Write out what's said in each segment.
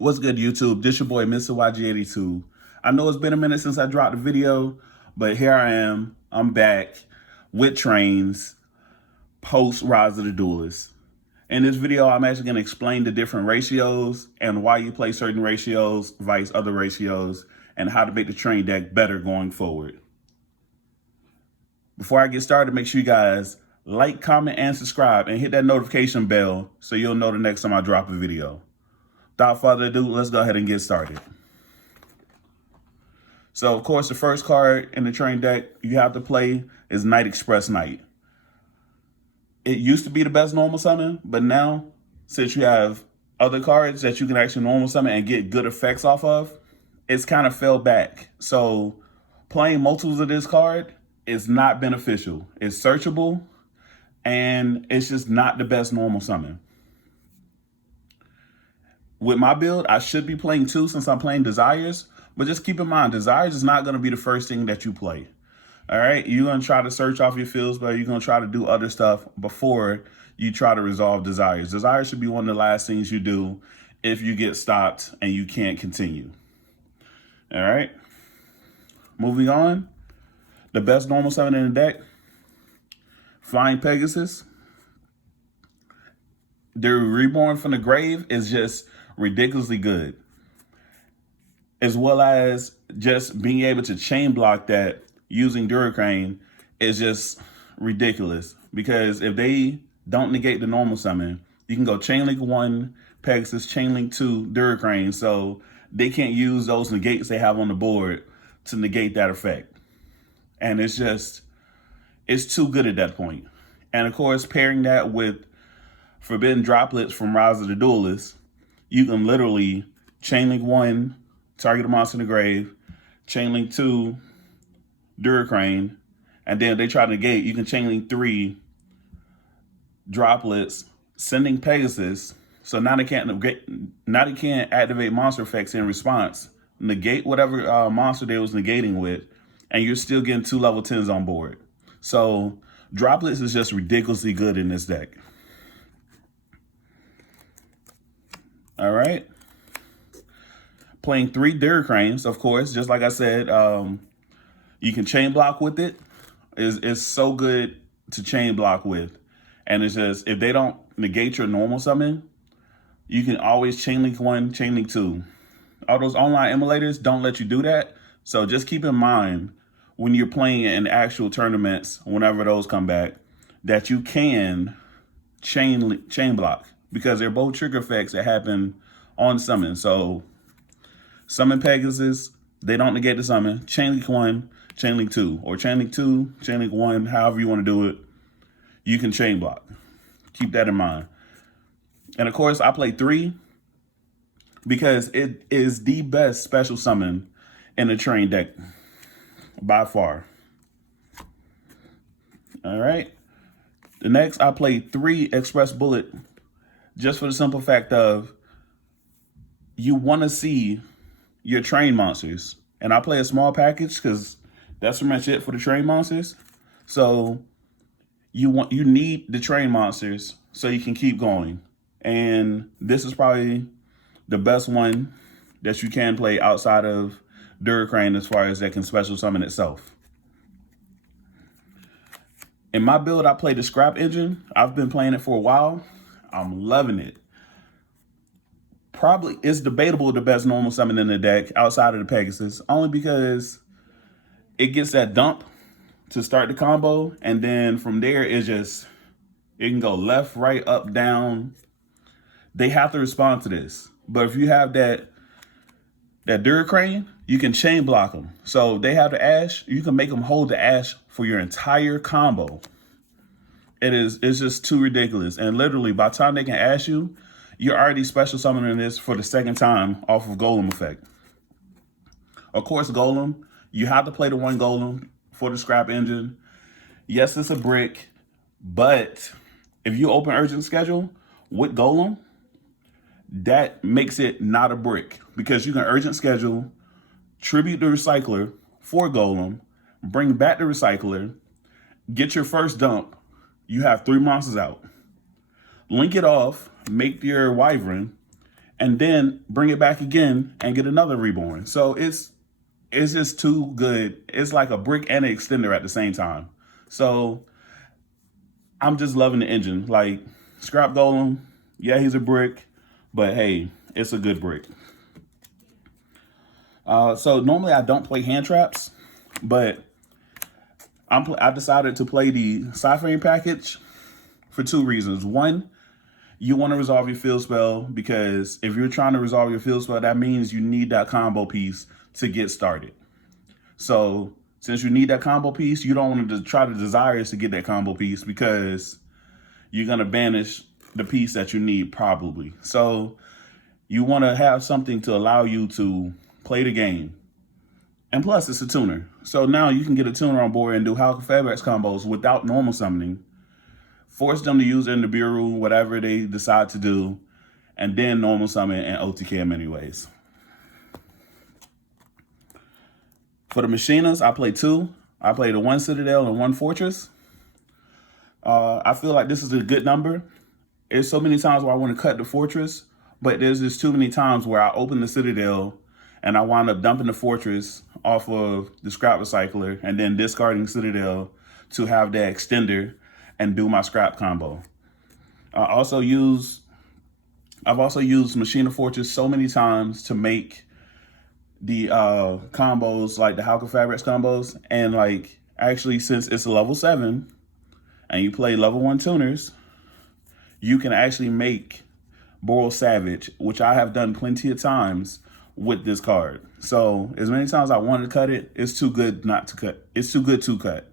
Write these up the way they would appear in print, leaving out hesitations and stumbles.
What's good, YouTube? This your boy, Mr. YG82. I know it's been a minute since I dropped a video, but here I am. I'm back with trains post Rise of the Duelist. In this video, I'm actually going to explain the different ratios and why you play certain ratios, vice other ratios, and how to make the train deck better going forward. Before I get started, make sure you guys like, comment, and subscribe, and hit that notification bell so you'll know the next time I drop a video. Without further ado, let's go ahead and get started. So, of course, the first card in the train deck you have to play is Night Express Knight. It used to be the best normal summon, but now, since you have other cards that you can actually normal summon and get good effects off of, it's kind of fell back. So, playing multiples of this card is not beneficial. It's searchable, and it's just not the best normal summon. With my build, I should be playing two since I'm playing Desires, but just keep in mind, Desires is not going to be the first thing that you play. All right, you're going to try to search off your fields, but you're going to try to do other stuff before you try to resolve Desires. Desires should be one of the last things you do if you get stopped and you can't continue. All right, moving on. The best normal summon in the deck, Flying Pegasus. The Reborn from the Grave is just ridiculously good, as well as just being able to chain block that using Duracrane is just ridiculous, because if they don't negate the normal summon, you can go chain link 1 Pegasus, chain link 2 Duracrane, so they can't use those negates they have on the board to negate that effect. And it's too good at that point. And of course, pairing that with Forbidden Droplets from Rise of the Duelist, you can literally chainlink 1, target a monster in the grave, chainlink 2, Duracrane, and then if they try to negate, you can chainlink 3 Droplets, sending Pegasus, so now they can't activate monster effects in response, negate whatever monster they was negating with, and you're still getting 2 level 10s on board. So Droplets is just ridiculously good in this deck. All right. Playing 3 Duracranes, of course, just like I said, you can chain block with it. It's so good to chain block with. And it's just, if they don't negate your normal summon, you can always chain link 1, chain link 2. All those online emulators don't let you do that. So just keep in mind when you're playing in actual tournaments, whenever those come back, that you can chain block, because they're both trigger effects that happen on summon. So summon Pegasus, they don't negate the summon. Chain link 1, chain link 2, or chain link 2, chain link 1, however you want to do it, you can chain block. Keep that in mind. And of course, I play 3 because it is the best special summon in the train deck by far. All right. The next, I play 3 Express Bullet, just for the simple fact of you want to see your train monsters. And I play a small package because that's pretty much it for the train monsters. So you need the train monsters so you can keep going. And this is probably the best one that you can play outside of Duracrane as far as that can special summon itself. In my build, I play the Scrap Engine. I've been playing it for a while. I'm loving it. Probably, it's debatable the best normal summon in the deck outside of the Pegasus, only because it gets that dump to start the combo, and then from there, it can go left, right, up, down. They have to respond to this. But if you have that Duracrane, you can chain block them. So they have the Ash, you can make them hold the Ash for your entire combo. It's just too ridiculous. And literally, by the time they can Ash you, you're already special summoning this for the second time off of Golem effect. Of course, Golem, you have to play the 1 Golem for the Scrap Engine. Yes, it's a brick, but if you open Urgent Schedule with Golem, that makes it not a brick, because you can Urgent Schedule, tribute the Recycler for Golem, bring back the Recycler, get your first dump, you have 3 monsters out. Link it off, make your Wyvern, and then bring it back again and get another reborn. So it's just too good. It's like a brick and an extender at the same time. So I'm just loving the engine. Like Scrap Golem, yeah, he's a brick, but hey, it's a good brick. So normally I don't play hand traps, but I decided to play the Cyphering package for two reasons. One, you want to resolve your field spell, because if you're trying to resolve your field spell, that means you need that combo piece to get started. So since you need that combo piece, you don't want to try to desire to get that combo piece, because you're going to banish the piece that you need probably. So you want to have something to allow you to play the game. And plus, it's a tuner. So now you can get a tuner on board and do Howler Fabrics combos without normal summoning. Force them to use it in the Bureau, whatever they decide to do, and then normal summon and OTK them anyways. For the machiners, I play two. I play the 1 Citadel and 1 Fortress. I feel like this is a good number. There's so many times where I want to cut the Fortress, but there's just too many times where I open the Citadel and I wind up dumping the Fortress off of the Scrap Recycler and then discarding Citadel to have that extender and do my scrap combo. I've also used Machina Fortress so many times to make the combos, like the Howler Fabrics combos. And like, actually, since it's a level 7 and you play level 1 tuners, you can actually make Boral Savage, which I have done plenty of times with this card. So as many times I wanted to cut it, it's too good not to cut. It's too good to cut.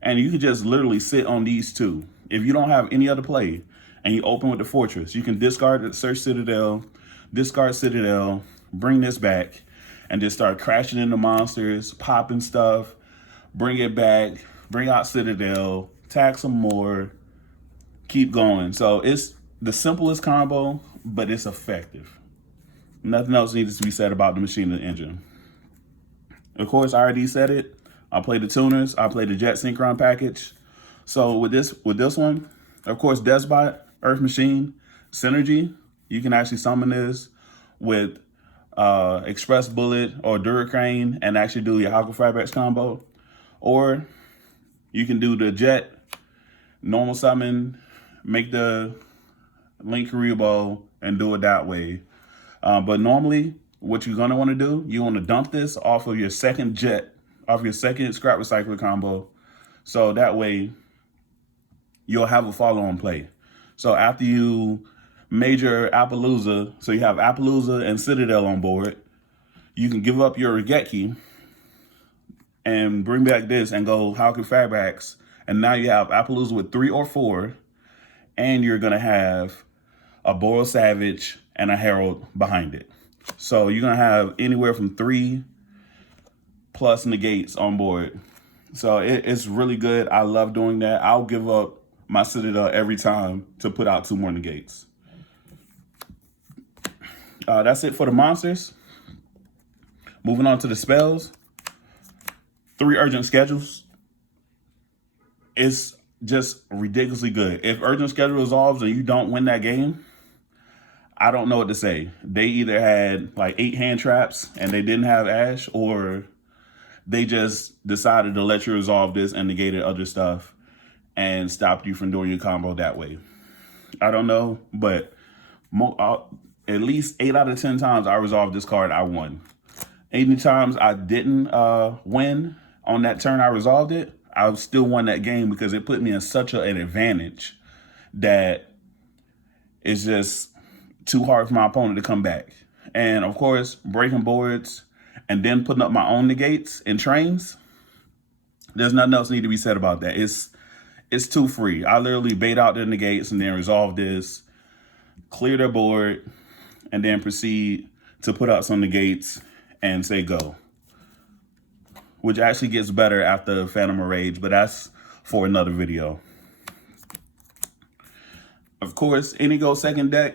And you can just literally sit on these two. If you don't have any other play and you open with the Fortress, you can discard the Search Citadel, discard Citadel, bring this back, and just start crashing into monsters, popping stuff, bring it back, bring out Citadel, tag some more, keep going. So it's the simplest combo, but it's effective. Nothing else needs to be said about the machine and the engine. Of course, I already said it. I play the tuners. I play the Jet Synchron package. So with this one, of course, Despot, Earth Machine, Synergy, you can actually summon this with Express Bullet or Duracrane and actually do your Howler Fabrics combo. Or you can do the Jet, normal summon, make the Link Karibo and do it that way. But normally, what you're going to want to do, you want to dump this off of your second Jet, off your second Scrap Recycler combo. So that way, you'll have a follow-on play. So after you major Appaloosa, so you have Appaloosa and Citadel on board, you can give up your Regeki and bring back this and go Howler Fabrics. And now you have Appaloosa with 3 or 4, and you're going to have a Boral Savage and a Herald behind it. So you're going to have anywhere from 3 plus negates on board. So it's really good. I love doing that. I'll give up my Citadel every time to put out 2 more negates. That's it for the monsters. Moving on to the spells. 3 Urgent Schedules. It's just ridiculously good. If Urgent Schedule resolves and you don't win that game, I don't know what to say. They either had like 8 hand traps and they didn't have Ash, or they just decided to let you resolve this and negated other stuff and stopped you from doing your combo that way. I don't know, but at least 8 out of 10 times I resolved this card, I won. 80 times I didn't win on that turn I resolved it, I still won that game because it put me in such an advantage that it's just too hard for my opponent to come back. And of course, breaking boards and then putting up my own negates and trains, there's nothing else need to be said about that. It's too free. I literally bait out the negates and then resolve this, clear their board, and then proceed to put out some negates and say go. Which actually gets better after Phantom of Rage, but that's for another video. Of course, any go second deck,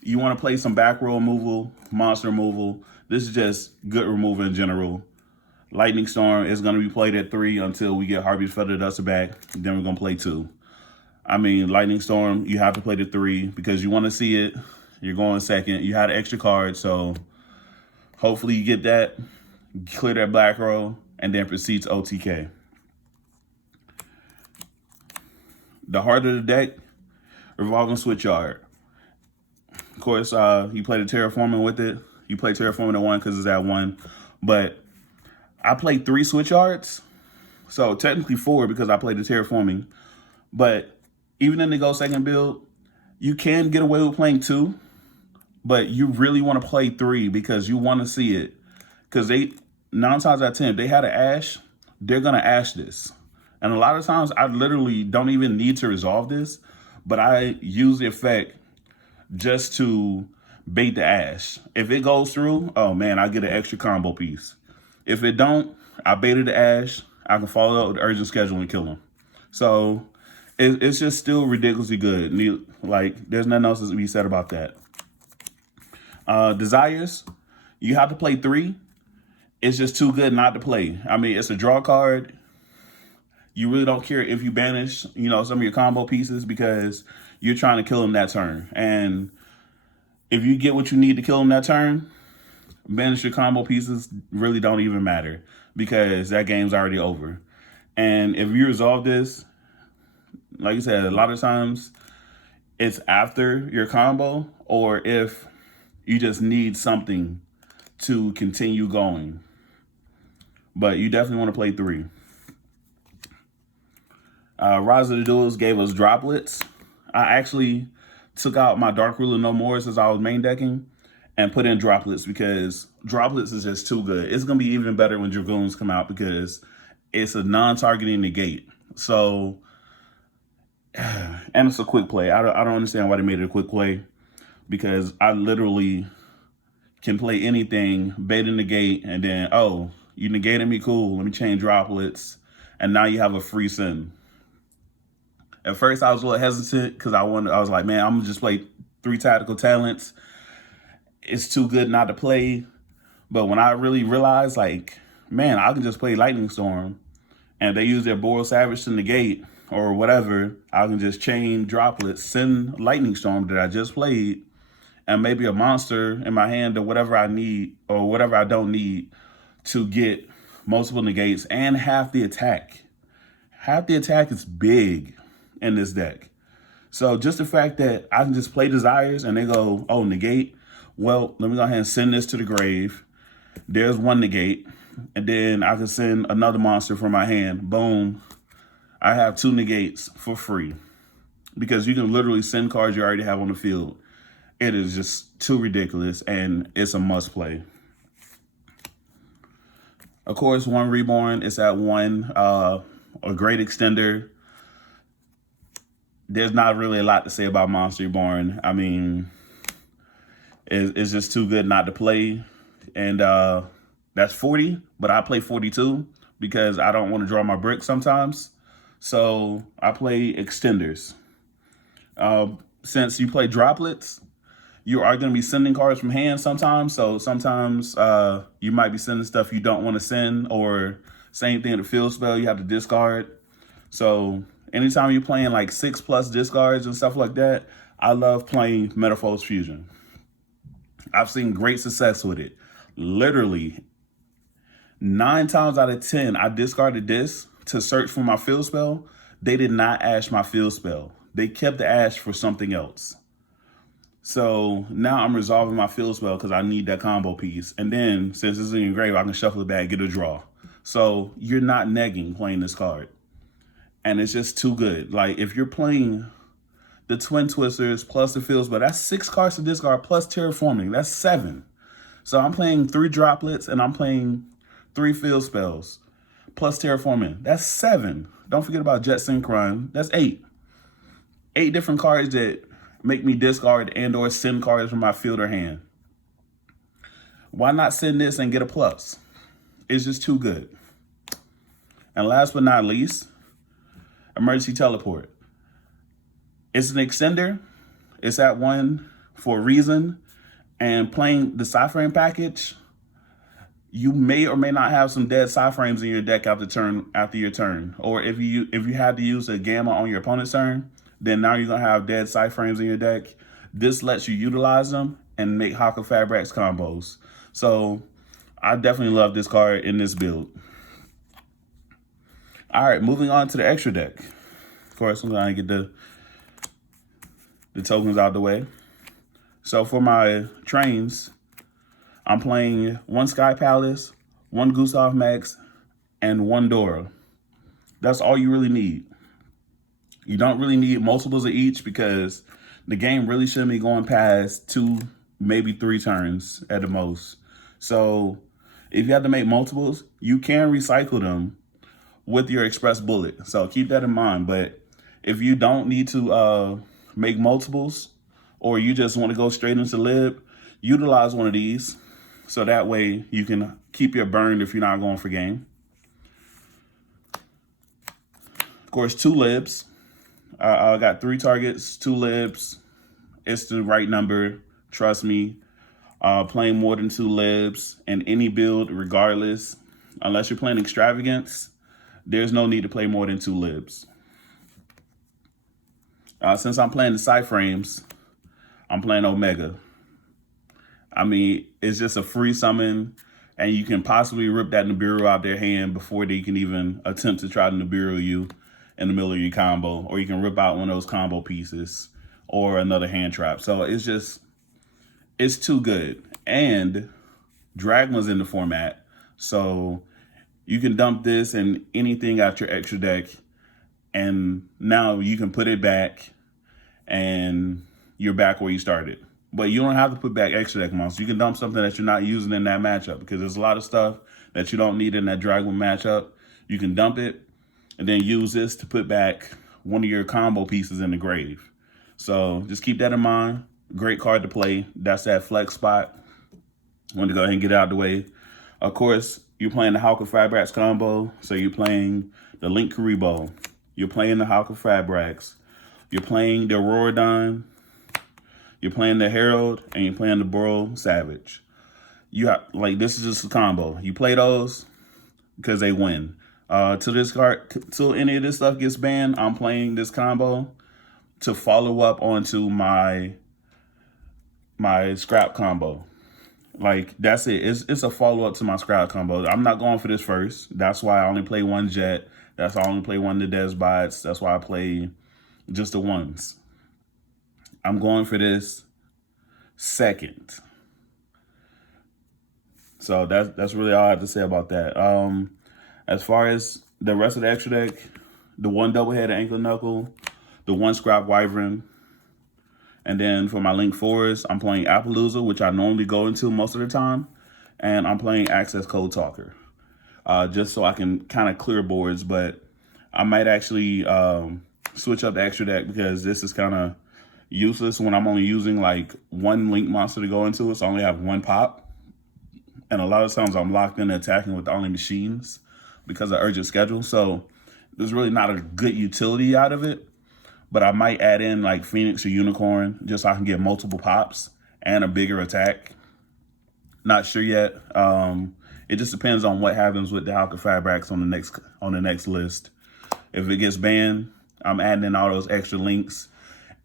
you want to play some back row removal, monster removal. This is just good removal in general. Lightning Storm is going to be played at 3 until we get Harvey's Feather Duster back. Then we're going to play 2. I mean, Lightning Storm, you have to play the 3 because you want to see it You're going second. You had an extra card, so hopefully you get that, clear that black row, and then proceed to OTK. The heart of the deck, Revolving Switchyard. Of course, you play the Terraforming with it. You play Terraforming at 1 because it's at 1. But I played 3 Switchyards. So technically 4 because I played the Terraforming. But even in the Go Second build, you can get away with playing 2. But you really want to play 3 because you want to see it. Because 9 times out of 10, if they had an Ash, they're going to Ash this. And a lot of times, I literally don't even need to resolve this. But I use the effect just to bait the Ash. If it goes through, oh man, I get an extra combo piece. If it don't, I baited the Ash. I can follow up with Urgent Schedule and kill him. So it's just still ridiculously good. Like, there's nothing else to be said about that. Desires, you have to play 3. It's just too good not to play. I mean, it's a draw card. You really don't care if you banish, some of your combo pieces because you're trying to kill him that turn. And if you get what you need to kill him that turn, banish your combo pieces really don't even matter because that game's already over. And if you resolve this, like you said, a lot of times it's after your combo or if you just need something to continue going. But you definitely want to play 3. Rise of the Duelist gave us droplets. I actually took out my Dark Ruler No More since I was main decking and put in droplets because droplets is just too good. It's going to be even better when Dragoons come out because it's a non-targeting negate. So, and it's a quick play. I don't understand why they made it a quick play because I literally can play anything, bait and negate, and then, oh, you negated me, cool, let me change droplets, and now you have a free send. At first, I was a little hesitant because I was like, man, I'm going to just play 3 tactical talents. It's too good not to play. But when I really realized, like, man, I can just play Lightning Storm. And they use their Boreal Savage to negate or whatever, I can just chain droplets, send Lightning Storm that I just played, and maybe a monster in my hand or whatever I need or whatever I don't need to get multiple negates and half the attack. Half the attack is big in this deck. So just the fact that I can just play Desires and they go, oh, negate. Well, let me go ahead and send this to the grave. There's 1 negate. And then I can send another monster from my hand. Boom. I have 2 negates for free. Because you can literally send cards you already have on the field. It is just too ridiculous and it's a must play. Of course, 1 Reborn is at 1. A great extender. There's not really a lot to say about Monster Reborn. I mean, it's just too good not to play. And that's 40, but I play 42 because I don't want to draw my brick sometimes. So I play extenders. Since you play droplets, you are going to be sending cards from hand sometimes. So sometimes you might be sending stuff you don't want to send, or same thing with the field spell, you have to discard. So anytime you're playing like 6+ discards and stuff like that, I love playing Metaphor's Fusion. I've seen great success with it. Literally, 9 times out of 10, I discarded this to search for my field spell. They did not ash my field spell. They kept the ash for something else. So now I'm resolving my field spell because I need that combo piece. And then, since it's in your grave, I can shuffle it back, get a draw. So you're not negging playing this card. And it's just too good. Like, if you're playing the Twin Twisters plus the field spell, that's 6 cards to discard plus Terraforming. That's 7. So I'm playing 3 droplets and I'm playing 3 field spells plus Terraforming. That's 7. Don't forget about Jet Synchron. That's 8. 8 different cards that make me discard and or send cards from my field or hand. Why not send this and get a plus? It's just too good. And last but not least, Emergency Teleport. It's an extender. It's at 1 for a reason. And playing the Cyframe package, you may or may not have some dead Cyframes in your deck after your turn. Or if you had to use a Gamma on your opponent's turn, then now you're gonna have dead Cyframes in your deck. this lets you utilize them and make Haka Fabrics combos. So I definitely love this card in this build. All right, moving on to the extra deck. Of course, I'm gonna get the tokens out of the way. So for my trains, I'm playing 1 Sky Palace, 1 Gustav Max, and 1 Dora. That's all you really need. You don't really need multiples of each because the game really shouldn't be going past 2, maybe 3 turns at the most. So if you have to make multiples, you can recycle them with your express bullet. So keep that in mind. But if you don't need to make multiples, or you just want to go straight into lib, utilize one of these. So that way you can keep your burn if you're not going for game. Of course, 2 libs. I got 3 targets, 2 libs. It's the right number. Trust me. Playing more than 2 libs in any build, regardless, unless you're playing extravagance, there's no need to play more than 2 libs. Since I'm playing the side frames, I'm playing Omega. I mean, it's just a free summon, and you can possibly rip that Nibiru out their hand before they can even attempt to try to Nibiru you in the middle of your combo, or you can rip out one of those combo pieces or another hand trap. So it's too good. And Dragma's in the format, so you can dump this and anything out your extra deck, and now you can put it back and you're back where you started. But you don't have to put back extra deck monsters. You can dump something that you're not using in that matchup, because there's a lot of stuff that you don't need in that Dragma matchup. You can dump it and then use this to put back one of your combo pieces in the grave. So just keep that in mind. Great card to play. That's that flex spot. Want to go ahead and get it out of the way. Of course, you're playing the Haka Fabrics combo. So you're playing the Link Karibo. You're playing the Haka Fabrics. You're playing the Auroradon. You're playing the Herald, and you're playing the Burrow Savage. You have, like, this is just a combo. You play those because they win. Till this card, till any of this stuff gets banned, I'm playing this combo to follow up onto my scrap combo. Like, that's it. It's a follow up to my scrap combo. I'm not going for this first. That's why I only play 1 Jet. That's why I only play 1 of the Desbots. That's why I play just the 1s. I'm going for this second. So that's really all I have to say about that. As far as the rest of the extra deck, the 1 double-headed Ankle Knuckle, the 1 Scrap Wyvern, and then for my Link 4s, I'm playing Appaloosa, which I normally go into most of the time, and I'm playing Access Code Talker, just so I can kind of clear boards. But I might actually switch up the extra deck, because this is kind of useless when I'm only using like 1 Link monster to go into it, so I only have 1 pop. And a lot of times I'm locked in attacking with only machines because of urgent schedule. So there's really not a good utility out of it. But I might add in like Phoenix or Unicorn just so I can get multiple pops and a bigger attack. Not sure yet. It just depends on what happens with the Haka Fabrics on the next list. If it gets banned, I'm adding in all those extra links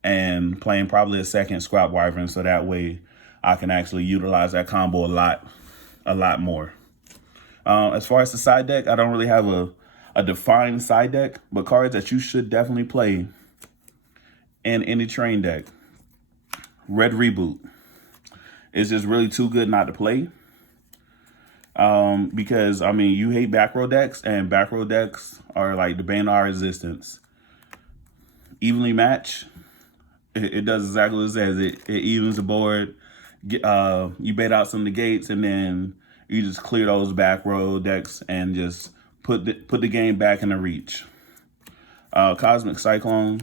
and playing probably a second Scrap Wyvern, so that way I can actually utilize that combo a lot more. As far as the side deck, I don't really have a defined side deck, but cards that you should definitely play in any train deck. Red Reboot is just really too good not to play. Because, I mean, you hate back row decks, and back row decks are like the bane of our existence. Evenly match. It does exactly what it says. It evens the board. You bait out some of the gates, and then you just clear those back row decks and just put the game back in the reach. Cosmic Cyclone,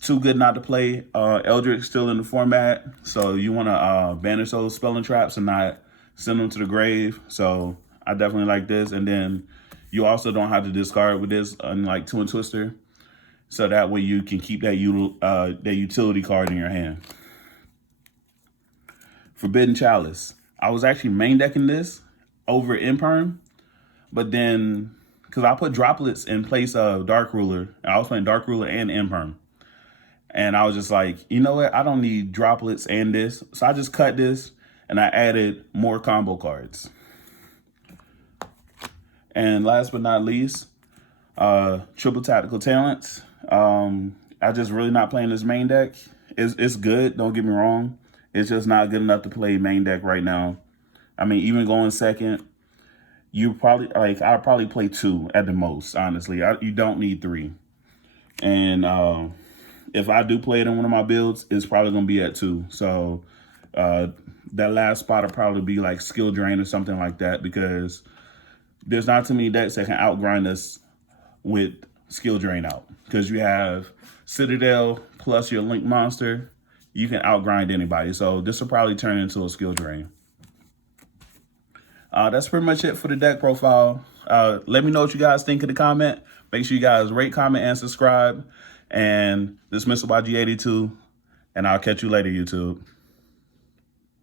too good not to play. Eldritch still in the format, so you want to banish those spelling traps and not send them to the grave. So I definitely like this. And then you also don't have to discard with this, unlike Twin Twister. So that way you can keep that utility card in your hand. Forbidden Chalice. I was actually main decking this over Imperm, but then, because I put droplets in place of Dark Ruler, and I was playing Dark Ruler and Imperm. And I was just like, you know what? I don't need droplets and this. So I just cut this and I added more combo cards. And last but not least, triple tactical talents. I just really not playing this main deck. It's good, don't get me wrong. It's just not good enough to play main deck right now. I mean, even going second, you probably, like, I'll probably play 2 at the most, honestly. You don't need 3. And if I do play it in one of my builds, it's probably going to be at 2. So that last spot will probably be like skill drain or something like that, because there's not too many decks that can outgrind us with skill drain out. Because you have Citadel plus your Link monster, you can outgrind anybody. So this will probably turn into a skill drain. That's pretty much it for the deck profile. Let me know what you guys think in the comment. Make sure you guys rate, comment, and subscribe. And Dismissal by G82. And I'll catch you later, YouTube.